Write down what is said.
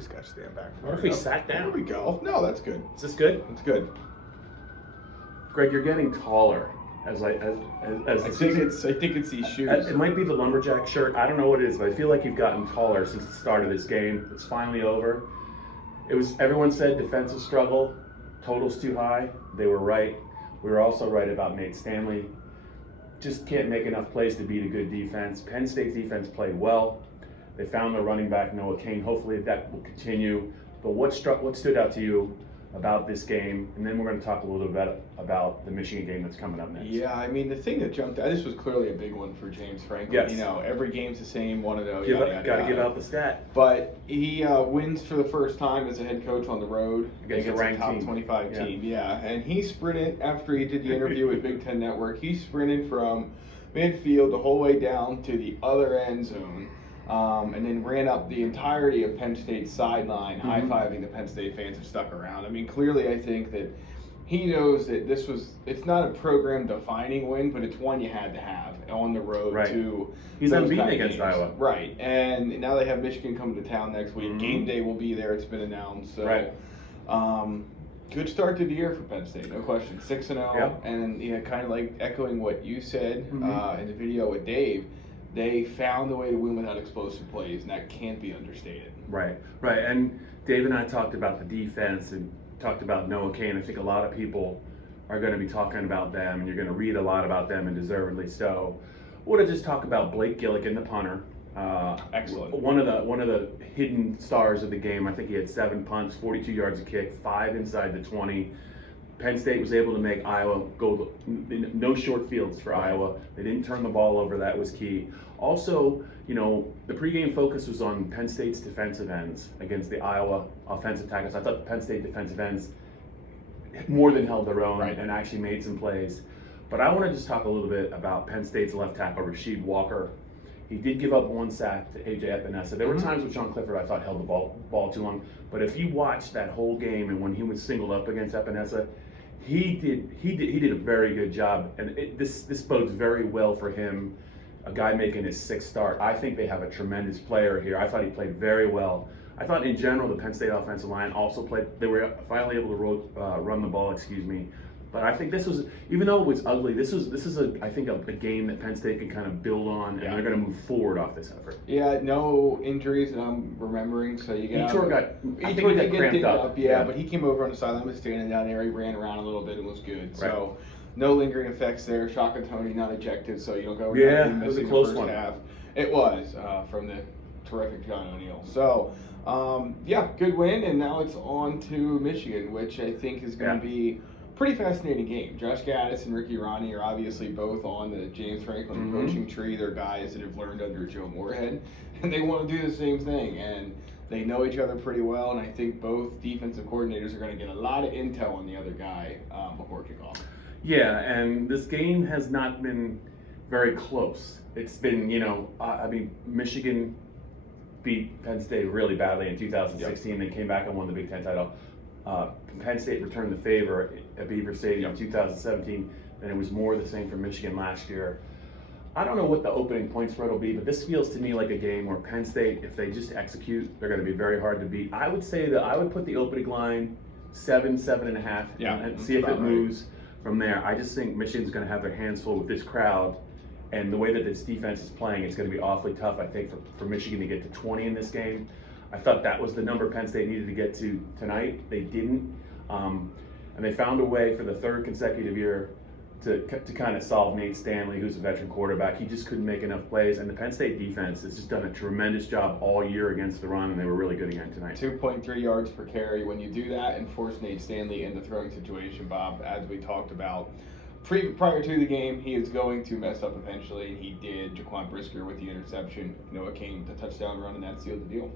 this guy stand back. What if we sat down? There we go. No, that's good. Is this good? That's good. Greg, you're getting taller as I think it's these shoes. It might be the lumberjack shirt. I don't know what it is, but I feel like you've gotten taller since the start of this game. It's finally over. Everyone said defensive struggle, totals too high. They were right. We were also right about Nate Stanley. Just can't make enough plays to beat a good defense. Penn State's defense played well. They found their running back, Noah Kane. Hopefully that will continue. But what stood out to you about this game? And then we're going to talk a little bit about the Michigan game that's coming up next. Yeah, I mean, the thing that jumped out, this was clearly a big one for James Franklin. Yes. You know, every game's the same, got to give out the stat. But he wins for the first time as a head coach on the road against a ranked top team. 25 team. Yeah, and he sprinted, after he did the interview with Big Ten Network, he sprinted from midfield the whole way down to the other end zone. And then ran up the entirety of Penn State's sideline, high-fiving the Penn State fans who stuck around. I mean, clearly I think that he knows that it's not a program-defining win, but it's one you had to have on the road to He's those unbeaten kind of against games. Iowa. Right, and now they have Michigan coming to town next week. Game day will be there, it's been announced. So, good start to the year for Penn State, no question. 6-0, and kind of like echoing what you said in the video with Dave, they found a way to win without explosive plays, and that can't be understated. Right. And Dave and I talked about the defense and talked about Noah Kane. I think a lot of people are going to be talking about them, and you're going to read a lot about them, and deservedly so. I want to just talk about Blake Gillikin, the punter. Excellent. One of the hidden stars of the game. I think he had 7 punts, 42 yards a kick, 5 inside the 20. Penn State was able to make Iowa go no short fields for Iowa. They didn't turn the ball over. That was key. Also, the pregame focus was on Penn State's defensive ends against the Iowa offensive tackles. I thought the Penn State defensive ends more than held their own and actually made some plays. But I want to just talk a little bit about Penn State's left tackle, Rasheed Walker. He did give up 1 sack to A.J. Epinesa. There were times with Sean Clifford I thought held the ball too long. But if you watch that whole game and when he was singled up against Epinesa, he did a very good job, and this bodes very well for him. A guy making his 6th start. I think they have a tremendous player here. I thought he played very well. I thought in general the Penn State offensive line also played. They were finally able to run the ball. But I think this was, even though it was ugly, this is I think a game that Penn State can kind of build on, and they're going to move forward off this effort. Yeah, no injuries that I'm remembering. So you get. I think he got cramped up. Yeah, but he came over on the sideline, was standing down there. He ran around a little bit and was good. So no lingering effects there. Shaka Tony not ejected, so you don't go. Yeah, it was a close one. It was from the terrific John O'Neill. So. Good win, and now it's on to Michigan, which I think is going to be a pretty fascinating game. Josh Gaddis and Ricky Ronnie are obviously both on the James Franklin coaching tree. They're guys that have learned under Joe Moorhead, and they want to do the same thing, and they know each other pretty well, and I think both defensive coordinators are going to get a lot of intel on the other guy before kickoff. Yeah, and this game has not been very close. It's been, Michigan beat Penn State really badly in 2016. They came back and won the Big Ten title. Penn State returned the favor at Beaver Stadium in 2017, and it was more the same for Michigan last year. I don't know what the opening point spread will be, but this feels to me like a game where Penn State, if they just execute, they're going to be very hard to beat. I would say that I would put the opening line 7.5, and see if it moves from there. I just think Michigan's going to have their hands full with this crowd. And the way that this defense is playing, it's going to be awfully tough, I think, for Michigan to get to 20 in this game. I thought that was the number Penn State needed to get to tonight. They didn't. And they found a way for the 3rd consecutive year to kind of solve Nate Stanley, who's a veteran quarterback. He just couldn't make enough plays. And the Penn State defense has just done a tremendous job all year against the run, and they were really good again tonight. 2.3 yards per carry. When you do that and force Nate Stanley in the throwing situation, Bob, as we talked about, prior to the game, he is going to mess up eventually, and he did. Jaquan Brisker with the interception, Noah Kane, the touchdown run, and that sealed the deal.